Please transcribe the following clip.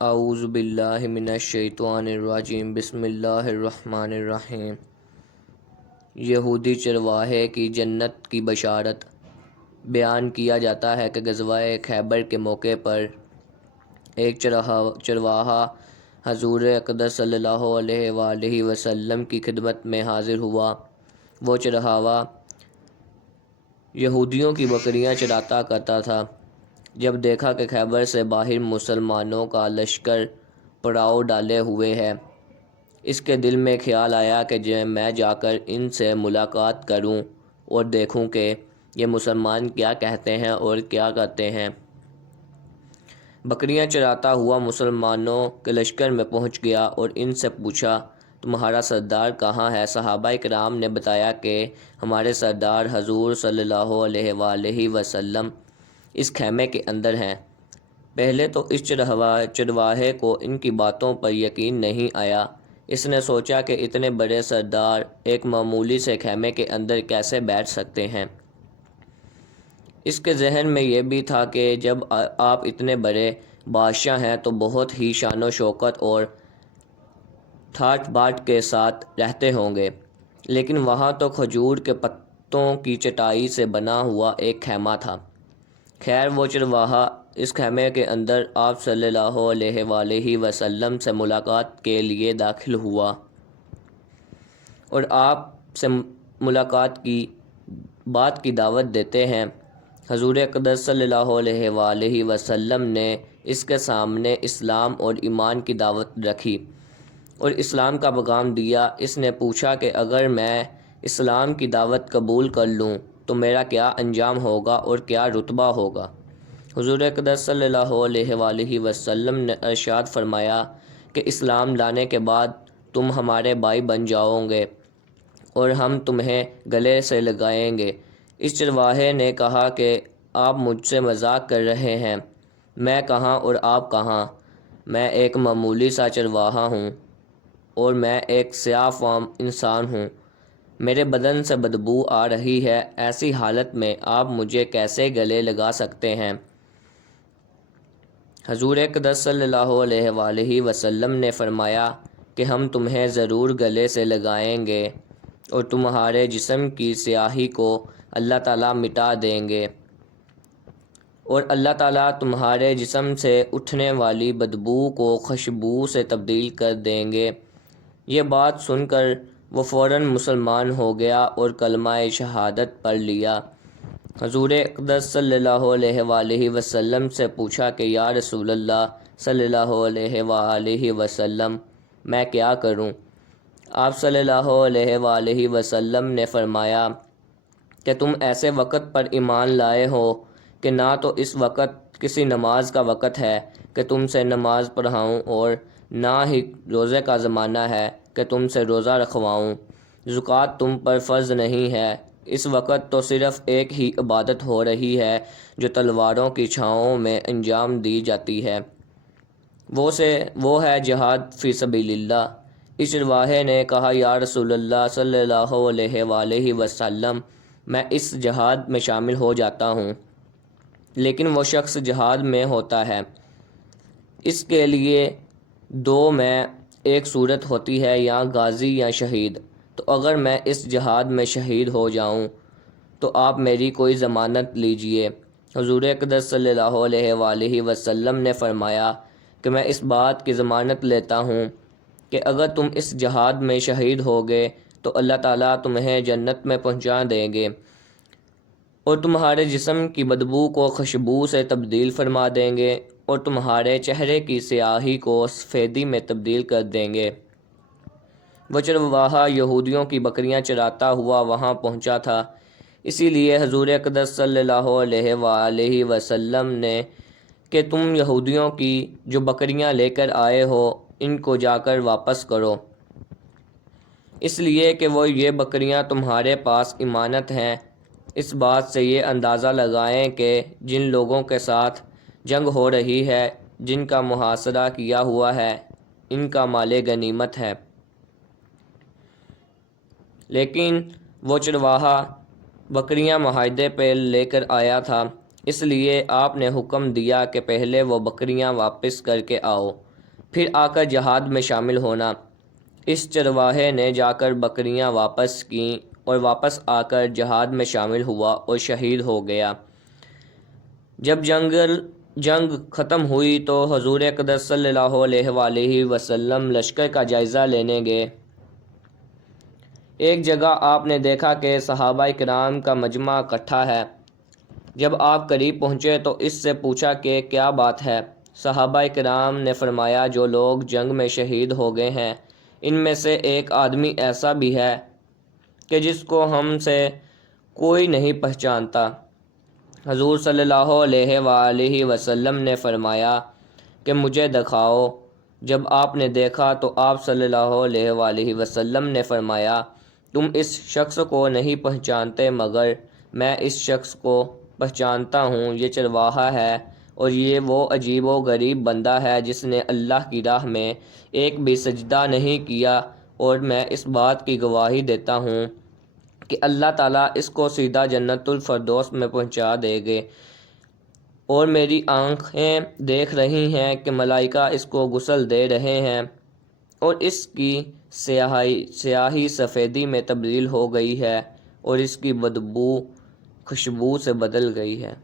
اعوذ باللہ من الشیطان الرجیم بسم اللہ الرحمن الرحیم۔ یہودی چرواہے کی جنت کی بشارت۔ بیان کیا جاتا ہے کہ غزوہ خیبر کے موقع پر ایک چرواہا حضور اقدس صلی اللہ علیہ وآلہ وسلم کی خدمت میں حاضر ہوا۔ وہ چرواہا یہودیوں کی بکریاں چراتا کرتا تھا۔ جب دیکھا کہ خیبر سے باہر مسلمانوں کا لشکر پڑاؤ ڈالے ہوئے ہے، اس کے دل میں خیال آیا کہ میں جا کر ان سے ملاقات کروں اور دیکھوں کہ یہ مسلمان کیا کہتے ہیں اور کیا کرتے ہیں۔ بکریاں چراتا ہوا مسلمانوں کے لشکر میں پہنچ گیا اور ان سے پوچھا، تمہارا سردار کہاں ہے؟ صحابہ کرام نے بتایا کہ ہمارے سردار حضور صلی اللہ علیہ وآلہ وسلم اس خیمے کے اندر ہیں۔ پہلے تو اس چرواہے کو ان کی باتوں پر یقین نہیں آیا۔ اس نے سوچا کہ اتنے بڑے سردار ایک معمولی سے خیمے کے اندر کیسے بیٹھ سکتے ہیں۔ اس کے ذہن میں یہ بھی تھا کہ جب آپ اتنے بڑے بادشاہ ہیں تو بہت ہی شان و شوکت اور ٹھاٹ باٹ کے ساتھ رہتے ہوں گے، لیکن وہاں تو کھجور کے پتوں کی چٹائی سے بنا ہوا ایک خیمہ تھا۔ خیر، وہ چرواہا اس خیمے کے اندر آپ صلی اللہ علیہ وآلہ وسلم سے ملاقات کے لیے داخل ہوا اور آپ سے ملاقات کی بات کی دعوت دیتے ہیں۔ حضور اقدس صلی اللہ علیہ وآلہ وسلم نے اس کے سامنے اسلام اور ایمان کی دعوت رکھی اور اسلام کا پیغام دیا۔ اس نے پوچھا کہ اگر میں اسلام کی دعوت قبول کر لوں تو میرا کیا انجام ہوگا اور کیا رتبہ ہوگا؟ حضور اقدس صلی اللہ علیہ وآلہ وسلم نے ارشاد فرمایا کہ اسلام لانے کے بعد تم ہمارے بھائی بن جاؤ گے اور ہم تمہیں گلے سے لگائیں گے۔ اس چرواہے نے کہا کہ آپ مجھ سے مذاق کر رہے ہیں، میں کہاں اور آپ کہاں؟ میں ایک معمولی سا چرواہا ہوں اور میں ایک سیاہ فام انسان ہوں۔ میرے بدن سے بدبو آ رہی ہے، ایسی حالت میں آپ مجھے کیسے گلے لگا سکتے ہیں؟ حضور اقدس صلی اللہ علیہ وآلہ وسلم نے فرمایا کہ ہم تمہیں ضرور گلے سے لگائیں گے اور تمہارے جسم کی سیاہی کو اللہ تعالیٰ مٹا دیں گے اور اللہ تعالیٰ تمہارے جسم سے اٹھنے والی بدبو کو خوشبو سے تبدیل کر دیں گے۔ یہ بات سن کر وہ فوراً مسلمان ہو گیا اور کلمہ شہادت پڑھ لیا۔ حضور اقدس صلی اللہ علیہ وآلہ وسلم سے پوچھا کہ یا رسول اللہ صلی اللہ علیہ وآلہ وسلم، میں کیا کروں؟ آپ صلی اللہ علیہ وآلہ وسلم نے فرمایا کہ تم ایسے وقت پر ایمان لائے ہو کہ نہ تو اس وقت کسی نماز کا وقت ہے کہ تم سے نماز پڑھاؤں اور نہ ہی روزے کا زمانہ ہے کہ تم سے روزہ رکھواؤں۔ زکوٰۃ تم پر فرض نہیں ہے۔ اس وقت تو صرف ایک ہی عبادت ہو رہی ہے جو تلواروں کی چھاؤں میں انجام دی جاتی ہے، وہ ہے جہاد فی سبیل اللہ۔ اس چرواہے نے کہا، یا رسول اللہ صلی اللہ علیہ وآلہ وسلم، میں اس جہاد میں شامل ہو جاتا ہوں، لیکن وہ شخص جہاد میں ہوتا ہے، اس کے لیے دو میں ایک صورت ہوتی ہے، یا غازی یا شہید۔ تو اگر میں اس جہاد میں شہید ہو جاؤں تو آپ میری کوئی ضمانت لیجئے۔ حضور اقدس صلی اللہ علیہ وآلہ وسلم نے فرمایا کہ میں اس بات کی ضمانت لیتا ہوں کہ اگر تم اس جہاد میں شہید ہوگے تو اللہ تعالیٰ تمہیں جنت میں پہنچا دیں گے اور تمہارے جسم کی بدبو کو خوشبو سے تبدیل فرما دیں گے اور تمہارے چہرے کی سیاہی کو سفیدی میں تبدیل کر دیں گے۔ وہ چرواہا یہودیوں کی بکریاں چراتا ہوا وہاں پہنچا تھا، اسی لیے حضور اقدس صلی اللہ علیہ وآلہ وسلم نے کہ تم یہودیوں کی جو بکریاں لے کر آئے ہو ان کو جا کر واپس کرو، اس لیے کہ وہ یہ بکریاں تمہارے پاس امانت ہیں۔ اس بات سے یہ اندازہ لگائیں کہ جن لوگوں کے ساتھ جنگ ہو رہی ہے، جن کا محاصرہ کیا ہوا ہے، ان کا مال غنیمت ہے۔ لیکن وہ چرواہا بکریاں معاہدے پہ لے کر آیا تھا، اس لیے آپ نے حکم دیا کہ پہلے وہ بکریاں واپس کر کے آؤ۔ پھر آ کر جہاد میں شامل ہونا۔ اس چرواہے نے جا کر بکریاں واپس کیں اور واپس آ کر جہاد میں شامل ہوا اور شہید ہو گیا۔ جب جنگ ختم ہوئی تو حضور اقدس صلی اللہ علیہ وآلہ وسلم لشکر کا جائزہ لینے گئے۔ ایک جگہ آپ نے دیکھا کہ صحابہ کرام کا مجمع اکٹھا ہے۔ جب آپ قریب پہنچے تو اس سے پوچھا کہ کیا بات ہے؟ صحابہ کرام نے فرمایا، جو لوگ جنگ میں شہید ہو گئے ہیں ان میں سے ایک آدمی ایسا بھی ہے کہ جس کو ہم سے کوئی نہیں پہچانتا۔ حضور صلی اللہ علیہ وآلہ وسلم نے فرمایا کہ مجھے دکھاؤ۔ جب آپ نے دیکھا تو آپ صلی اللہ علیہ وآلہ وسلم نے فرمایا، تم اس شخص کو نہیں پہچانتے مگر میں اس شخص کو پہچانتا ہوں، یہ چرواہا ہے اور یہ وہ عجیب و غریب بندہ ہے جس نے اللہ کی راہ میں ایک بھی سجدہ نہیں کیا، اور میں اس بات کی گواہی دیتا ہوں کہ اللہ تعالیٰ اس کو سیدھا جنت الفردوس میں پہنچا دے گے، اور میری آنکھیں دیکھ رہی ہیں کہ ملائکہ اس کو غسل دے رہے ہیں اور اس کی سیاہی سفیدی میں تبدیل ہو گئی ہے اور اس کی بدبو خوشبو سے بدل گئی ہے۔